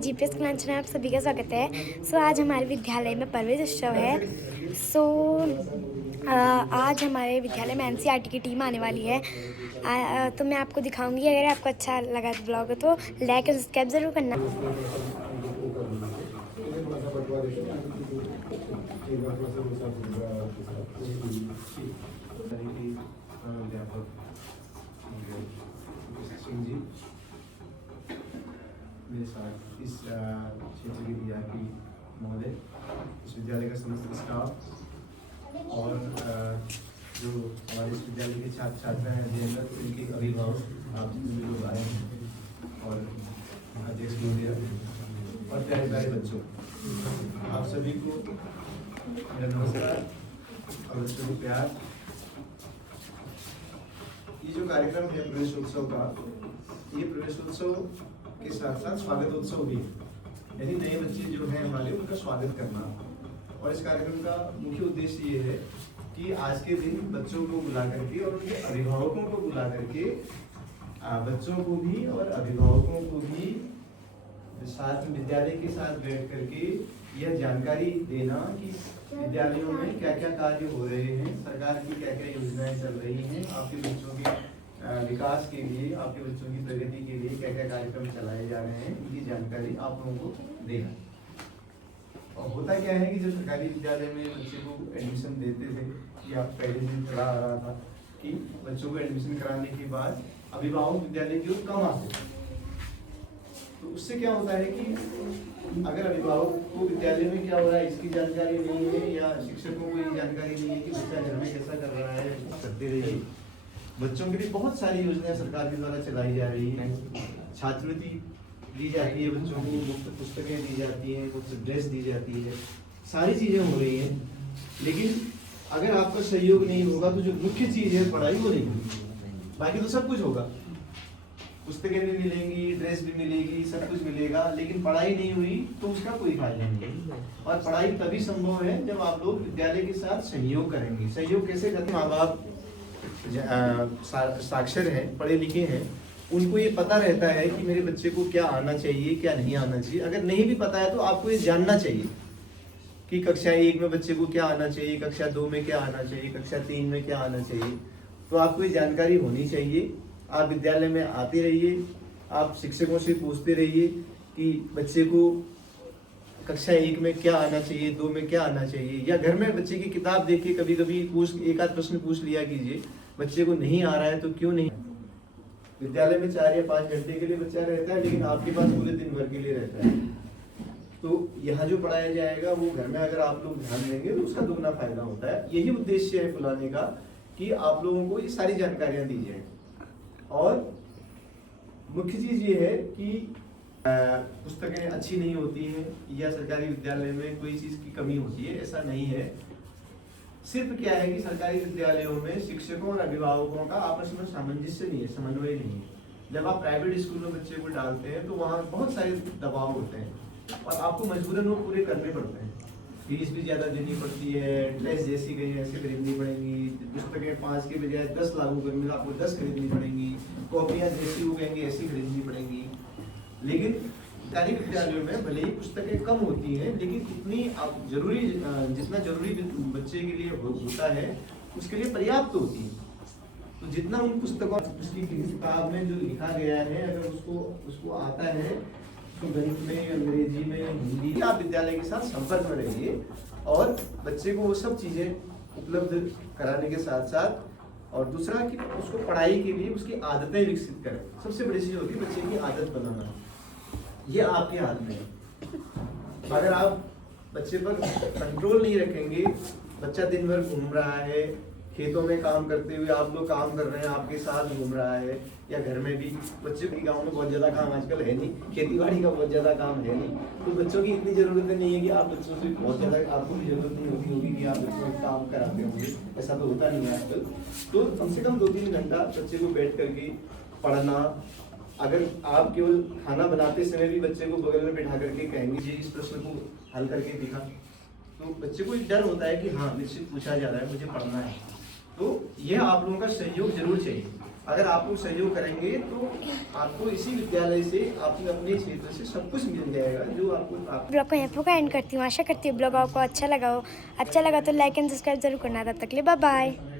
GPS class में आप सभी का स्वागत है। आज हमारे विद्यालय में प्रवेश उत्सव है। आज हमारे विद्यालय में एनसीईआरटी की टीम आने वाली है। तो मैं आपको दिखाऊंगी। अगर आपको अच्छा लगा तो ब्लॉग तो लाइक और सब्सक्राइब ज़रूर करना। मेरे साथ इस क्षेत्र के DRP महोदय, इस विद्यालय का समस्त स्टाफ और जो हमारे इस विद्यालय के छात्र छात्रा हैं अध्ययनरत, उनके अभिभावक, आप जितने लोग आए हैं और अध्यक्ष महोदय और प्यारे प्यारे बच्चों, आप सभी को मेरा नमस्कार और बच्चों को प्यार। ये जो कार्यक्रम है प्रवेशोत्सव का, ये प्रवेशोत्सव के साथ साथ स्वागतोत्सव भी है। यानी नए बच्चे जो हैं हमारे, उनका स्वागत करना। और इस कार्यक्रम का मुख्य उद्देश्य ये है कि आज के दिन बच्चों को बुला करके और उनके अभिभावकों को बुला करके बच्चों को भी और अभिभावकों को भी साथ में विद्यालय के साथ बैठ करके यह जानकारी देना कि विद्यालयों में क्या क्या कार्य हो रहे हैं, सरकार की क्या क्या योजनाएं चल रही हैं, आपके बच्चों के विकास के लिए, आपके बच्चों की प्रगति के लिए क्या क्या कार्यक्रम चलाए जा रहे हैं, इनकी जानकारी आप लोगों को देना। और होता क्या है कि जब सरकारी विद्यालय में बच्चे को एडमिशन देते थे, कि आप पहले दिन चला आ रहा था कि बच्चों को एडमिशन कराने के बाद अभिभावक विद्यालय की ओर कम आते थे। तो उससे क्या होता है कि अगर अभिभावक को विद्यालय में क्या हो रहा है इसकी जानकारी नहीं है, या शिक्षकों को ये जानकारी नहीं है कि बच्चा घर में कैसा कर रहा है, करते रहिए। बच्चों के लिए बहुत सारी योजनाएं सरकार के द्वारा चलाई जा रही हैं। छात्रवृत्ति दी जाती है, बच्चों को मुफ्त पुस्तकें दी जाती हैं, मुफ्त ड्रेस दी जाती है, सारी चीज़ें हो रही हैं। लेकिन अगर आपका सहयोग नहीं होगा तो जो मुख्य चीज़ है पढ़ाई, वो नहीं होगी। बाकी तो सब कुछ होगा, पुस्तकें भी मिलेंगी, ड्रेस भी मिलेगी, सब कुछ मिलेगा, लेकिन पढ़ाई नहीं हुई तो उसका कोई फायदा नहीं। और पढ़ाई तभी संभव है जब आप लोग विद्यालय के साथ सहयोग करेंगे। सहयोग कैसे करते हैं? माँ बाप साक्षर हैं, पढ़े लिखे हैं, उनको ये पता रहता है कि मेरे बच्चे को क्या आना चाहिए, क्या नहीं आना चाहिए। अगर नहीं भी पता है तो आपको ये जानना चाहिए कि कक्षा 1 में बच्चे को क्या आना चाहिए, कक्षा 2 में क्या आना चाहिए, कक्षा 3 में क्या आना चाहिए। तो आपको ये जानकारी होनी चाहिए। आप विद्यालय में आते रहिए, आप शिक्षकों से पूछते रहिए कि बच्चे को कक्षा 1 में क्या आना चाहिए, 2 में क्या आना चाहिए। या घर में बच्चे की किताब देख के कभी कभी एक आध प्रश्न पूछ लिया कीजिए, बच्चे को नहीं आ रहा है तो क्यों नहीं। विद्यालय में 4 या 5 घंटे के लिए बच्चा रहता है, लेकिन आपके पास पूरे दिन भर के लिए रहता है। तो यहाँ जो पढ़ाया जाएगा वो घर में अगर आप लोग ध्यान देंगे तो उसका दुगना फायदा होता है। यही उद्देश्य है बुलाने का, कि आप लोगों को ये सारी जानकारियां दी जाए। और मुख्य चीज ये है कि पुस्तकें अच्छी नहीं होती हैं या सरकारी विद्यालय में कोई चीज की कमी होती है, ऐसा नहीं है। सिर्फ क्या है कि सरकारी विद्यालयों में शिक्षकों और अभिभावकों का आपस में सामंजस्य नहीं है, समन्वय नहीं है। जब आप प्राइवेट स्कूल में बच्चे को डालते हैं तो वहाँ बहुत सारे दबाव होते हैं और आपको मजबूरन वो पूरे करने पड़ते हैं। फीस भी ज़्यादा देनी पड़ती है, ड्रेस जैसी गई ऐसे खरीदनी पड़ेंगी, पुस्तकें 5 के बजाय 10 लागू करने में आपको 10 खरीदनी पड़ेंगी, कॉपियाँ जैसी हो गएंगी ऐसी खरीदनी पड़ेंगी। लेकिन सरकारी विद्यालयों में भले ही पुस्तकें कम होती हैं, लेकिन इतनी आप जितना जरूरी बच्चे के लिए होता है उसके लिए पर्याप्त होती है। तो जितना उन पुस्तकों, उसकी किताब में जो लिखा गया है, अगर उसको आता है तो गणित में, अंग्रेजी में, हिंदी, आप विद्यालय के साथ संपर्क में रहिए और बच्चे को वो सब चीज़ें उपलब्ध कराने के साथ साथ, और दूसरा कि उसको पढ़ाई के लिए उसकी आदतें विकसित करें। सबसे बड़ी चीज़ होती है बच्चे की आदत बनाना, ये आपके हाथ में है। अगर आप बच्चे पर कंट्रोल नहीं रखेंगे, बच्चा दिन भर घूम रहा है, खेतों में काम करते हुए आप लोग काम कर रहे हैं, आपके साथ घूम रहा है, या घर में भी बच्चे की, गाँव में बहुत ज़्यादा काम आजकल है नहीं, खेती बाड़ी का बहुत ज़्यादा काम है नहीं, तो बच्चों की इतनी ज़रूरत नहीं है कि आप बच्चों से बहुत ज़्यादा, आपको भी जरूरत नहीं होती होगी कि आप बच्चों को काम कराते होंगे, ऐसा तो होता नहीं है आजकल। तो कम से कम 2-3 घंटा बच्चे को बैठ करके पढ़ना। अगर आप केवल खाना बनाते समय भी बच्चे को बगल में बैठा करके कहेंगे जी इस प्रश्न को हल करके दिखा, तो बच्चे को एक डर होता है कि हाँ मुझसे पूछा जा रहा है, मुझे पढ़ना है। तो यह आप लोगों का सहयोग जरूर चाहिए। अगर आप लोग सहयोग करेंगे तो आपको इसी विद्यालय से आपको अपने क्षेत्र से सब कुछ मिल जाएगा जो आपको प्राप्त। ब्लॉग को यहाँ पर एंड करती हूँ। आशा करती हूँ ब्लॉग आपको अच्छा लगा हो। अच्छा लगा तो लाइक एंड सब्सक्राइब जरूर करना। तब तक के लिए बाय बाय।